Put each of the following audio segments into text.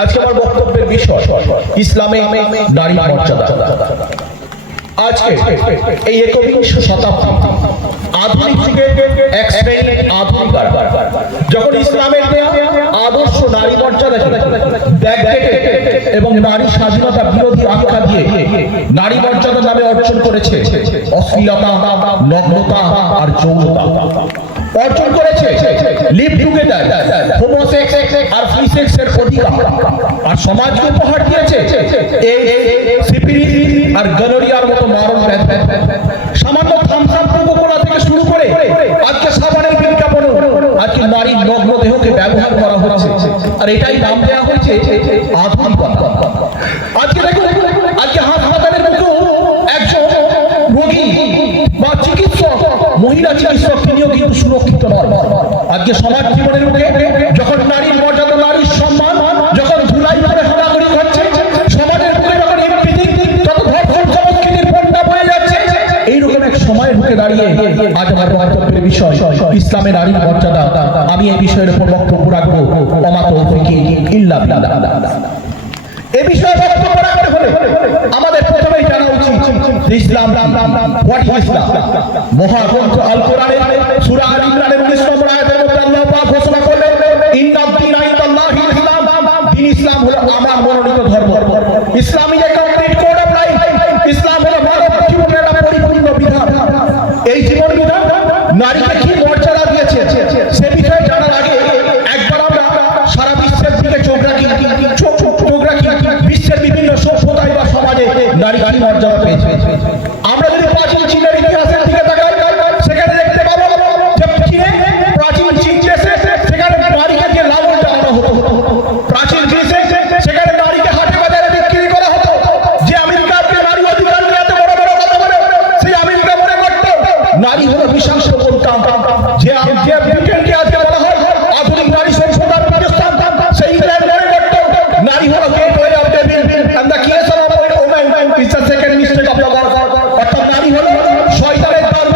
আজকে আমার বক্তব্যের বিষয় ইসলামে নারী মর্যাদা। আজকে এই ১বিংশ শতাব্দী আধুনিক যুগে এক শ্রেণীর আধুনিকার যখন ইসলামের আদর্শ নারী মর্যাদা এবং নারী স্বাধীনতা বিরোধী আখ্যা দিয়ে নারী মর্যাদা নামে অর্জন করেছে অশ্লীলতা, নগ্নতা আর যৌনতা অর্জন করেছে, লিভ টুগেদার, হোমোসেক্স আর ফ্রি সেক্সের অধিকার, আর সমাজকে উপহার দিয়েছে এই সিফিলিস আর গনোরিয়ার মতো মারণ ব্যাধি। সামান্য থামসাম কোকা-কোলা থেকে শুরু করে আজকে সাবানের বিজ্ঞাপন, আজকে নারীর নগ্ন দেহকে ব্যবহার করা হচ্ছে, আর এটাই নাম দেওয়া হয়েছে আধুনিকতা। আজকে দেখুন, আজকে হাসপাতালের মুখেও একজন রোগী বা চিকিৎসক, মহিলা চিকিৎসক, তিনিও কিন্তু সুরক্ষিত নয়। আজকে সমাজ জীবনের মুখে যখন নারীর মর্যাদা, নারীর সম্মান যখন ধুলাই করে হাতাহাতি হচ্ছে, সমাজের মুখে যখন যত ধর্ষণ সংস্কৃতির বন্যা বয়ে যাচ্ছে, এইরকম এক সময়ের মুখে দাঁড়িয়ে আজ আমার বক্তব্যের বিষয় ইসলামের নারীর মর্যাদা। আমি এই বিষয়ের উপর বক্তব্য রাখবো। ওমা তৌফিকি ইল্লা বিল্লাহ। এই বিষয়ে বক্তব্য রাখতে হলে আমাদের প্রথমেই জানা উচিত ইসলাম হোয়াট ইজ ইসলাম। মহাগ্রন্থ আল কোরআনের সূরা আল ইমরানের 19 নম্বর আয়াতের মধ্যে আল্লাহ পাক ঘোষণা করলেন, ইন্নাদ দীনা ইনদাল্লাহি ইসলাম, দ্বীন ইসলাম হলো আমার মনোনীত ধর্ম। Islam is a complete code of life. ইসলাম হলো মানব জীবনের একটা পরিপূর্ণ বিধান। এই জীবন বিধান নারীকে কি মর্যাদা দিয়েছে সে বিষয়ে জানার আগে একবার আমরা সারা বিশ্বের দিকে চোখ রাখি। বিশ্বের বিভিন্ন সভ্যতায় বা সমাজে নারী কি মর্যাদা পেয়েছে। আমরা যদি প্রাচীন চীনের ইতিহাসের দিকে তাকাই, সেখানে দেখতে পাবো যে চীনে, প্রাচীন চীন দেশে সেখানে নারীকে যে লালন দেওয়া হতো। প্রাচীন গ্রিসে সেখানে নারীকে হাটে বাজারে বিক্রি করা হতো। যে আমেরিকার যে নারী অধিকার নিয়ে এত বড় বড় কথা বলে, সেই আমেরিকা মনে করত নারী হলো বিষাক্ত বলতাম। যে ব্রিটেনকে আজকে বলা হয় আধুনিক নারী সংসদার প্রতিষ্ঠান, সেই ইংল্যান্ড মনে করত নারী হলো gateway of devil and the creation of a woman is the second mistake of the world। অর্থাৎ নারী হলো শয়তানের ধর্ম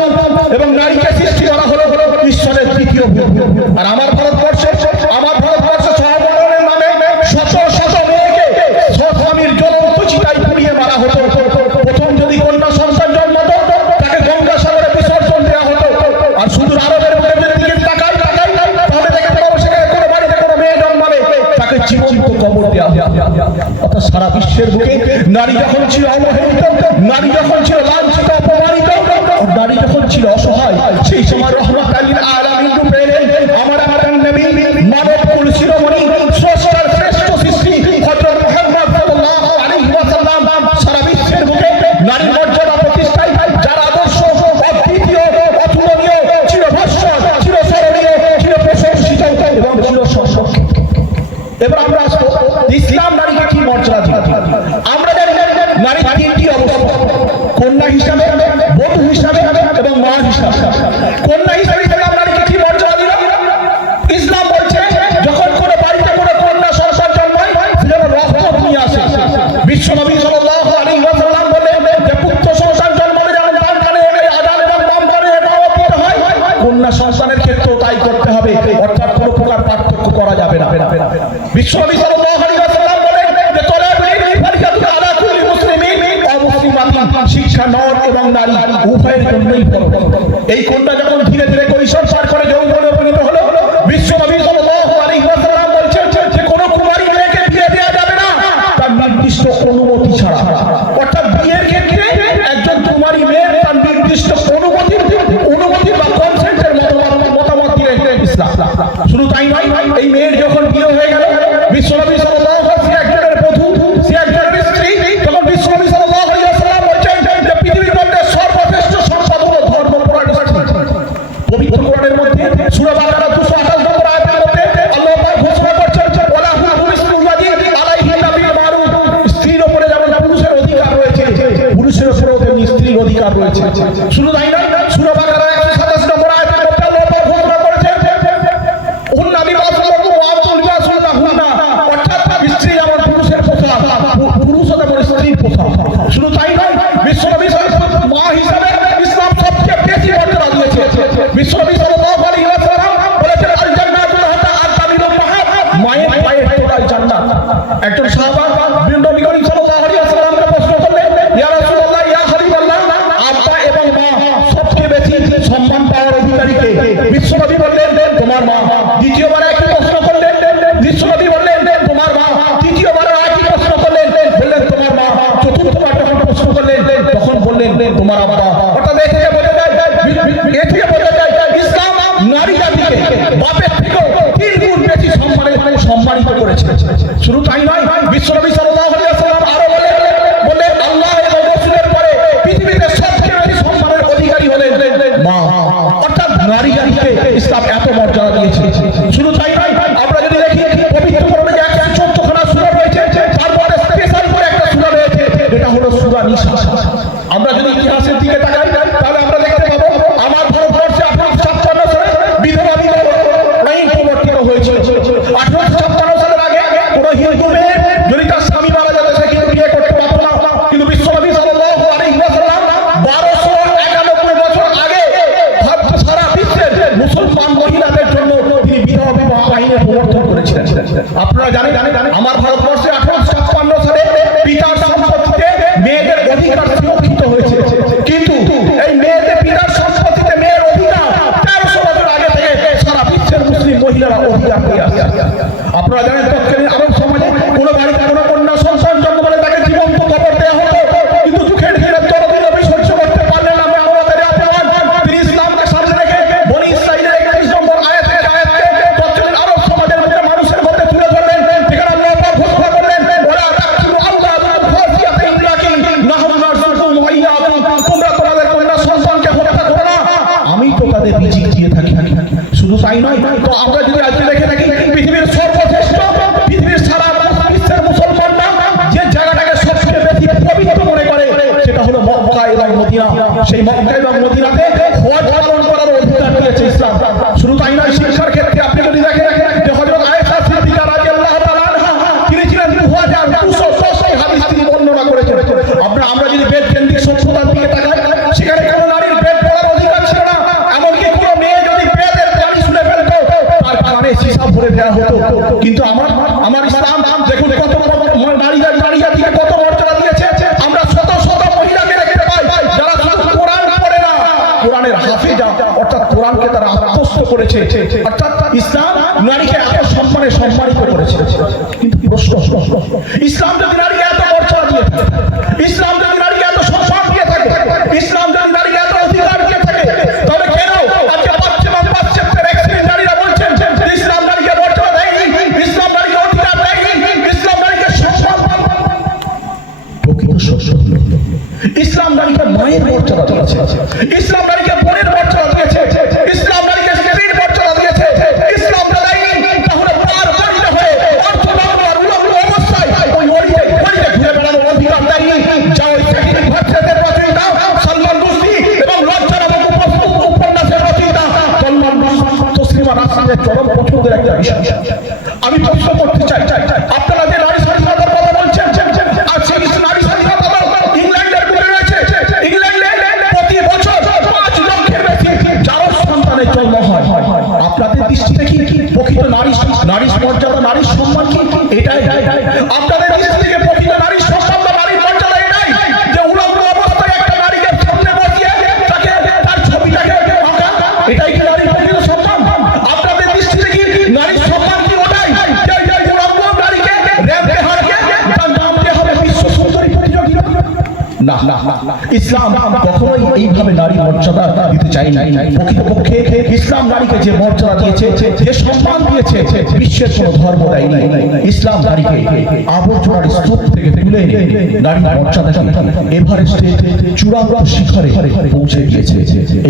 এবং নারীকে সৃষ্টি করা হলো ঈশ্বরের তৃতীয় রূপ। আর আমার ভারতবর্ষে সহমরণের নামে শত শত মেয়েকে স্বামীর জ্বলন্ত চিতায় পুড়িয়ে মারা হতো। প্রথম যদি কন্যা সন্তান জন্মাতো তাকে গঙ্গা সাগরে বিসর্জন দেওয়া হতো। আর শুধু আরবের মধ্যে দিকে তাকাই তাহলে দেখতে পাবো সেখানে কোনো বাড়িতে কোনো মেয়ে জন্মালে তাকে জীবন্ত কবর দেওয়া হয়। অর্থাৎ সারা বিশ্বের বুকে নারী যখন ছিল অবহেলিত, নারী যখন ছিল লাঞ্ছিত, অপমানিত, নারী যখন ছিল অসহায়, সেই সময় রহমাতুল আলামিন রূপে আমার নবী মানব কুল শিরোমণি স্রষ্টার শ্রেষ্ঠ সৃষ্টি হযরত মুহাম্মদ সাল্লাল্লাহু আলাইহি ওয়াসাল্লাম সারা বিশ্বের বুকে নারী মর্যাদা প্রতিষ্ঠায় যার আদর্শ অদ্বিতীয়, অতুলনীয়, চিরভাস্বর, চিরস্মরণীয়, চিরপ্রশংসিত এবং চিরসংরক্ষিত। এবার আমরা আসবো ইসলাম নারীকে কি মর্যাদা দিল। আমরা জানি নারীর তিনটি অবস্থা, কন্যা হিসাবে, বধূ হিসাবে এবং মা হিসাবে। কন্যা হিসাবে ইসলাম নারীকে কি মর্যাদা দিল? ইসলাম বলছে যখন কোনো বাড়িতে কোনো কন্যা সন্তান জন্মায় সে যেন রহমত নিয়ে আসে। বিশ্বনবী সাল্লাল্লাহু আলাইহি ওয়াসাল্লাম বলেন যে পুত্র সন্তান জন্মালে যেমন ডান কানে আযান এবং বাম কানে ইকামত দিতে হয়, কন্যা সন্তানের ক্ষেত্রেও তাই করতে হবে। অর্থাৎ কোনো প্রকার পার্থক্য করা যাবে না। বিশ্বনবী সাল্লাল্লাহু আলাইহি ওয়াসাল্লাম বলেন যে তলাবুল ইলমি ফারিদাতুন আলা কুল্লি মুসলিমিন ওয়া মুসলিমাতিন, শিক্ষা নর এবং নারী উভয়ের জন্যই ফরজ। এই কন্যা যখন ধীরে ধীরে কৈশোর পার করে যৌবনে উপনীত হলো, বিশ্বনবী সাল্লাল্লাহু আলাইহি ওয়াসাল্লাম বলছেন যে কোনো কুমারী মেয়েকে বিয়ে দেওয়া যাবে না তার নির্দিষ্ট অনুমতি ছাড়া। অর্থাৎ বিয়ের ক্ষেত্রে একজন কুমারী মেয়ের তার নির্দিষ্ট অনুমতি বা কনসেন্টের মতামত দিলেন ইসলাম। শুধু তাই নয়, এই মেয়ের যখন বিয়ে হয়ে গেল, বিশ্বনবী সাল্লাল্লাহু আলাইহি ওয়াসাল্লাম একজনের বধূ, সে একজনের স্ত্রী, তখন বিশ্বনবী সাল্লাল্লাহু আলাইহি ওয়াসাল্লাম বলছেন যে পৃথিবীর মধ্যে সর্বশ্রেষ্ঠ সম্পদ হলো ধর্মপরায়ণ স্ত্রী। পবিত্র কোরআনের মধ্যে সূরা বাকারা 228 নম্বর আয়াতে একজন সাহাবা নবী করিম সাল্লাল্লাহু আলাইহি ওয়াসাল্লামকে প্রশ্ন করলেন, ইয়া রাসূলুল্লাহ, ইয়া হাবিবাল্লাহ, আব্বা এবং মা সবচেয়ে বেশি সম্মান পাওয়ার অধিকারী কে? বিশ্বনবী বললেন, তোমার মা। দ্বিতীয়বার একই প্রশ্ন করলেন, বিশ্বনবী বললেন, তোমার মা। তৃতীয়বার একই প্রশ্ন করলেন, বললেন তোমার মা। চতুর্থবার যখন প্রশ্ন করলেন তখন বললেন তোমার আব্বা। অর্থাৎ এ থেকে বোঝা যায় ইসলাম নারী জাতিকে বাপের থেকেও 3 গুণ বেশি সম্মানিত করেছে। শুধু তাই নয়, বিশ্বনবী সাল্লাল্লাহু আলাইহি ওয়াসাল্লাম আরো বলেন আল্লাহ এবং রাসূলের পরে পৃথিবীতে সবচেয়ে বেশি সম্মানের অধিকারী হলেন মা। অর্থাৎ নারী জাতিকে ইসলাম এত মর্যাদা দিয়েছে। শুধু তাই নয়, আমরা যদি দেখি পবিত্র কোরআনে 114খানা সূরা রয়েছে, তার মধ্যে স্পেশাল করে একটা সূরা রয়েছে, এটা হলো সূরা নিসা। আমরা যদি ইতিহাসের দিকে তাকাই তাহলে আমরা দেখতে পাবো আমার ভারতবর্ষে 1856 সালে বিধবা বিবাহ আইন প্রবর্তিত হয়েছিল। 1856 সালের আগে কোন হিন্দু মেয়ে যদি তার স্বামী মারা যেত সে কিন্তু বিয়ে করতে পারত না। কিন্তু বিশ্বনবী সাল্লাল্লাহু আলাইহি ওয়াসাল্লাম 1291 বছর আগে সারা বিশ্বের মুসলমান মহিলাদের জন্য তিনি বিধবা বিবাহ আইনের প্রবর্তন করেছিলেন। আপনারা জানেন আমার ভারতবর্ষে 1856 সালে পিতার সম্পত্তিতে মেয়েদের অধিকার সুরক্ষিত হয়েছে, কিন্তু এই মেয়েদের পিতার সম্পত্তিতে মেয়ের অধিকার 1300 বছর আগে থেকে সারা বিশ্বের মুসলিম মহিলারা অধিকার পেয়ে আসছে। আপনারা জানেন তৎকালীন আরব সমাজে কোনো বাড়িতে কোনো কন্যা সন্তান জন্ম হলে তাকে জীবন্ত কবর দেওয়া হতো, কিন্তু দুঃখের দিনে ততদিন নবী সহ্য করতে পারলেন না। আমাদের আহ্বান, তিনি ইসলামকে সামনে রেখে বনি ইসরাঈলের 31 নম্বর আয়াতকে তৎকালীন আরব সমাজের মধ্যে মানুষের মধ্যে তুলে ধরলেন, যেখানে আল্লাহ পাক ঘোষণা করলেন, ওয়া তা'তুলু আওলাদাকুম ফাসিয়াতান ইল্লাকি নাহনু নারযুকুহুম ওয়া ইয়্যাকুম, তোমরা তোমাদের কন্যা সন্তানকে হত্যা করো না, আমি তো তাদের রিজিক দিয়ে থাকি। শুধু তাই নয়, তো আমরা যদি আজকে দেখে থাকি পৃথিবীর সর্বশ্রেষ্ঠ, পৃথিবীর সারা বিশ্বের মুসলমানরা যে জায়গাটাকে সবচেয়ে বেশি পবিত্র মনে করে সেটা হলো মক্কা এবং মদিনা। সেই মক্কা এবং মদিনাতে হজ পালন করার অধিকার দিয়েছে ইসলাম। শুধু তাই নয়, শিক্ষার ক্ষেত্রে আপনি যদি দেখেন যে হযরত আয়েশা সিদ্দিকা রাদিয়াল্লাহু তাআলা আনহা তিনি ছিলেন 2210 হাদিস তিনি বর্ণনা করেছেন। আমরা যদি বেদ কেন্দ্রিক সভ্যতার দিকে তাকাই, সেখানে কোনো নারীর বেদ পড়ার অধিকার ছিল না। এমনকি কোনো মেয়ে যদি বেদের বাণী শুনে ফেলতো তার কানে সীসা ভরে দেওয়া হতো। কিন্তু আমার ইসলাম দেখুন কত নারী জাতিকে কত মর্যাদা দিয়েছে। আমরা শত শত মহিলাকে দেখতে পাই যারা শুধু কোরআন পড়ে না, কোরআনের হাফেজা, অর্থাৎ কোরআনকে তারা আত্মস্থ করেছে। অর্থাৎ ইসলাম নারীকে এত সম্মানিত করেছে। কিন্তু প্রশ্ন, ইসলাম যদি নারীকে এত মর্যাদা দিয়ে থাকে, ইসলাম যদি নারীকে এত সম্মান দিয়ে থাকে, ইসলাম যদি নারীকে এত অধিকার দিয়ে থাকে, তবে কেন আজকে পাশ্চাত্যের এক্সট্রিম নারীরা বলছেন যে ইসলাম নারীকে মর্যাদা দেয়নি, ইসলাম নারীকে অধিকার দেয়নি, ইসলাম নারীকে সম্মান? প্রকৃত সত্য হলো ইসলাম নারীকে মায়ের মর্যাদা দিয়েছে, ইসলাম নারীকে বোনের মর্যাদা দিয়েছে, ইসলাম নারীকে স্ত্রীর মর্যাদা দিয়েছে। ইসলাম দেয়নি, তাহলে পার পরিণত হয়ে অর্থনগর উলঙ্গ অবস্থায় ওই ওড়িতে ঘুরে বেড়ানোর অধিকার দেয়নি। যা ওই ভাষাদের রচয়িতা সালমান রুশদি এবং লজ্জাজনক উপন্যাসের রচয়িতা তসলিমা নাসরিনের চরম পছন্দের একটা বিষয়। আমি প্রশ্ন করতে চাই, আপনারা যে নারী স্বাধীনতার কথা বলছেন, আর সেই নারী স্বাধীনতা ইংল্যান্ডের বুকে রয়েছে। ইংল্যান্ডে প্রতি বছর 5 লক্ষের বেশি জারজ সন্তানের জন্ম হয়। আপনাদের দৃষ্টিতে কি প্রকৃত নারী মর্যাদা, নারীর সম্মান কি এটাই? আপনাদের দৃষ্টি থেকে প্রকৃত নারীর সম্মান বা নারীর মর্যাদা এটাই যে উলঙ্গ অবস্থায় একটা নারীকে সামনে বসিয়ে তাকে তার ছবিটাকে আঁকা, এটাই কি নারীর প্রকৃত সম্মান? আপনাদের দৃষ্টিতে কি নারীর সম্মান কি ওটাই যে উলঙ্গ নারীকে র্যাম্পে হারিয়ে তার নাম দেওয়া হবে বিশ্ব সুন্দরী প্রতিযোগিতা? না, ইসলাম কখনোই এইভাবে নারী মর্যাদা দিতে চাই না। প্রকৃতপক্ষে ইসলাম নারীকে যে মর্যাদা দিয়েছে, যে সম্মান দিয়েছে, বিশ্বের কোনো ধর্ম দেয়নি। ইসলাম নারীকে আবর্জনার স্তূপ থেকে তুলে নারী মর্যাদাকে এভারেস্টে চূড়ান্ত শিখরে পৌঁছে দিয়েছে।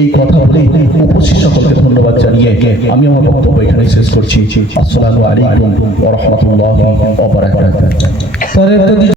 এই কথা বলে উপস্থিত সকলকে ধন্যবাদ জানিয়ে আমি আমার বক্তব্য এখানে শেষ করছি। আসসালামু আলাইকুম ওয়া রাহমাতুল্লাহি ওয়া বারাকাতুহু।